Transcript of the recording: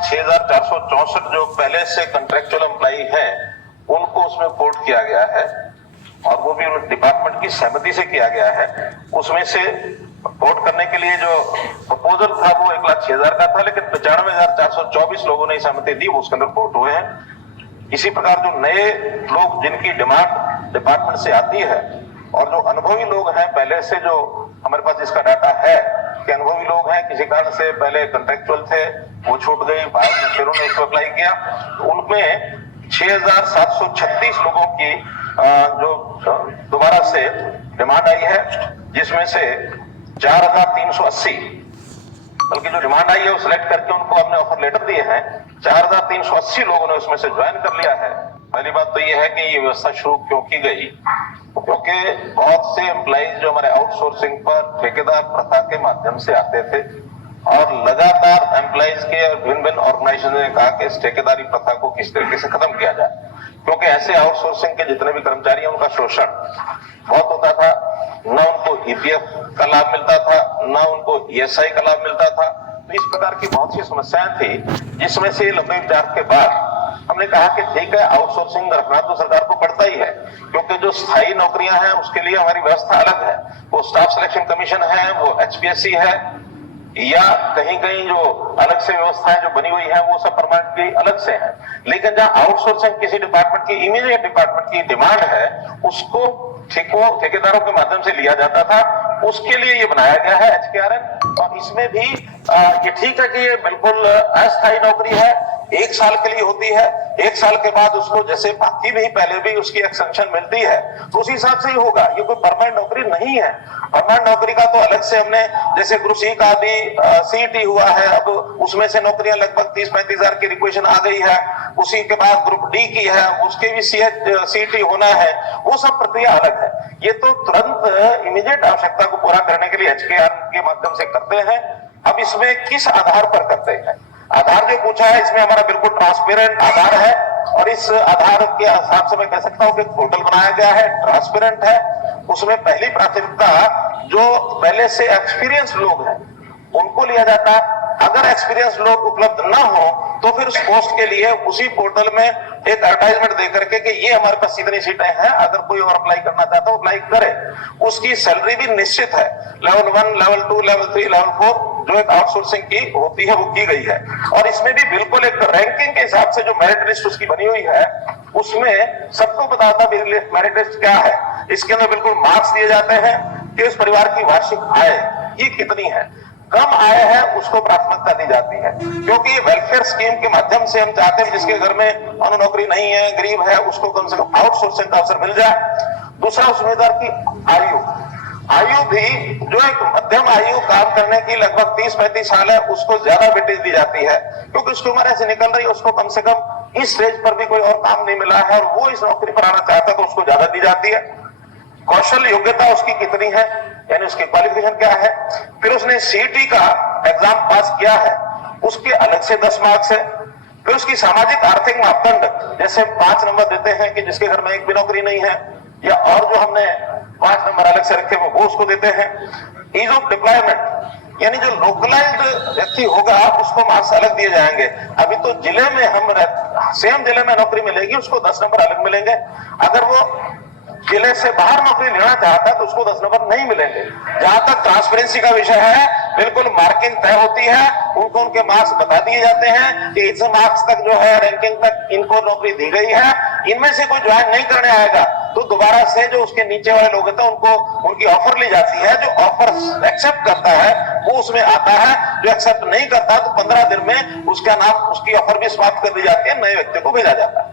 1,06,464 जो पहले से कंट्रेक्चुअल एम्प्लॉई हैं उनको उसमें पोर्ट किया गया है और वो भी डिपार्टमेंट की सहमति से किया गया है। उसमें से पोर्ट करने के लिए जो प्रपोजल था वो 1,06,000 का था, लेकिन 95,424 लोगों ने सहमति दी, वो उसके अंदर पोर्ट हुए हैं। इसी प्रकार जो नए लोग जिनकी डिमांड डिपार्टमेंट से आती है और जो अनुभवी लोग हैं पहले से, जो हमारे पास जिसका डाटा है कि अनुभवी लोग हैं, किसी कारण से पहले कंट्रेक्चुअल थे, वो छूट गई, बाद में फिर उन्होंने उसको अप्लाई किया, तो उनमें 6,736 लोगों की जो दोबारा से डिमांड आई है, जिसमें से 4,380 बल्कि जो डिमांड आई है वो सिलेक्ट करके उनको हमने ऑफर लेटर दिए हैं। 4,380 लोगों ने उसमें से ज्वाइन कर लिया है। पहली बात तो ये है कि ये व्यवस्था शुरू क्यों की गई, क्योंकि बहुत से एम्प्लॉइज जो हमारे आउटसोर्सिंग पर ठेकेदार प्रथा के माध्यम से आते थे और लगातार एम्प्लॉइज के विभिन्न भिन्न ऑर्गेनाइजेशन ने कहा कि इस ठेकेदारी प्रथा को किस तरीके से खत्म किया जाए, क्योंकि ऐसे आउटसोर्सिंग के जितने भी कर्मचारी हैं उनका शोषण बहुत होता था। न उनको ईपीएफ का लाभ मिलता था, न उनको ईएसआई का लाभ मिलता था। तो इस प्रकार की बहुत सी समस्याएं थी, जिसमें से लंबे विचार के बाद हमने कहा कि ठीक है, आउटसोर्सिंग रखना तो सरकार को पड़ता ही है, क्योंकि जो स्थायी नौकरियां हैं उसके लिए हमारी व्यवस्था अलग है। वो स्टाफ सिलेक्शन कमीशन है, वो एचपीएससी है, या कहीं कहीं जो अलग से व्यवस्थाएं जो बनी हुई है वो सब परमानेंटली अलग से है। लेकिन जहां आउटसोर्सिंग किसी डिपार्टमेंट की इमीडिएट डिपार्टमेंट की डिमांड है, उसको ठेकेदारों के माध्यम से लिया जाता था, उसके लिए ये बनाया गया है एचकेआरएन। और इसमें भी ये ठीक है कि ये बिल्कुल अस्थायी नौकरी है, 1 साल के लिए होती है। 1 साल के बाद उसको जैसे बाकी भी पहले भी उसकी एक्सटेंशन मिलती है तो उसी हिसाब से ही होगा। ये कोई परमानेंट नौकरी नहीं है। परमानेंट नौकरी का तो अलग से हमने, जैसे ग्रुप सी का भी सीईटी हुआ है, अब उसमें से नौकरियां लगभग 30-35 हजार की रिक्वेशन आ गई है। उसी के बाद ग्रुप डी की है, उसके भी सीईटी होना है, वो सब प्रक्रिया अलग है। ये तो तुरंत इमीडिएट आवश्यकता को पूरा करने के लिए एचकेआरएन के माध्यम से करते हैं। अब इसमें किस आधार पर करते हैं, आधार जो पूछा है, इसमें हमारा बिल्कुल ट्रांसपेरेंट आधार है और इस आधार के हिसाब से मैं कह सकता हूं कि पोर्टल बनाया गया है, ट्रांसपेरेंट है। उसमें पहली प्राथमिकता जो पहले से एक्सपीरियंस लोग हैं उनको लिया जाता है। अगर एक्सपीरियंस लोग उपलब्ध ना हो तो फिर उस पोस्ट के लिए उसी पोर्टल में एक एडवर्टाइजमेंट दे करके कि ये हमारे पास इतनी सीटें हैं, अगर कोई और अप्लाई करना चाहता है अप्लाई करे। उसकी सैलरी भी निश्चित है, लेवल 1, लेवल 2, लेवल 3, लेवल 4 जो एक आउटसोर्सिंग की होती है वो की गई है। और इसमें भी बिल्कुल एक रैंकिंग के हिसाब से जो मेरिट लिस्ट उसकी बनी हुई है, उसमें सबको पता था मेरिट लिस्ट क्या है। इसके अंदर बिल्कुल मार्क्स दिए जाते हैं कि उस परिवार की वार्षिक आय ये कितनी है। कम आय है उसको प्राथमिकता दी जाती है, क्योंकि ये वेलफेयर स्कीम के माध्यम से हम चाहते हैं जिसके घर में नौकरी नहीं है, गरीब है, उसको कम से कम आउटसोर्सिंग का अवसर मिल जाए। दूसरा, उस उम्मीदवार की आयु भी जो एक मध्यम आयु काम करने की लगभग 30-35 साल है, उसको ज्यादा वेटेज दी जाती है, क्योंकि उसकी उम्र ऐसे निकल रही है, उसको कम से कम इस स्टेज पर भी कोई और काम नहीं मिला है और वो इस नौकरी पर आना चाहता है तो उसको ज्यादा दी जाती है। कौशल योग्यता उसकी कितनी है, यानी उसकी क्वालिफिकेशन क्या है। फिर उसने सीईटी का एग्जाम पास किया है, उसके अलग से 10 मार्क्स है। फिर उसकी सामाजिक आर्थिक मापदंड, जैसे 5 नंबर देते हैं कि जिसके घर में एक भी नौकरी नहीं है, या और जो हमने 5 नंबर अलग से रखे वो उसको देते हैं। ईज ऑफ डिप्लॉयमेंट, यानी जो लोकलाइज्ड व्यक्ति होगा उसको मार्क्स अलग दिए जाएंगे। अभी तो जिले में हम सेम जिले में नौकरी मिलेगी, उसको 10 नंबर अलग मिलेंगे। अगर वो जिले से बाहर नौकरी लेना चाहता है तो उसको 10 नंबर नहीं मिलेंगे। जहां तक ट्रांसपेरेंसी का विषय है, बिल्कुल मार्किंग तय होती है, उनको उनके मार्क्स बता दिए जाते हैं कि इस मार्क्स तक जो है रैंकिंग तक इनको नौकरी दी गई है। इनमें से कोई ज्वाइन नहीं करने आएगा तो दोबारा से जो उसके नीचे वाले लोग होते हैं उनको उनकी ऑफर ली जाती है। जो ऑफर एक्सेप्ट करता है वो उसमें आता है, जो एक्सेप्ट नहीं करता तो 15 दिन में उसका नाम, उसकी ऑफर भी समाप्त कर दी जाती है, नए व्यक्ति को भेजा जाता है।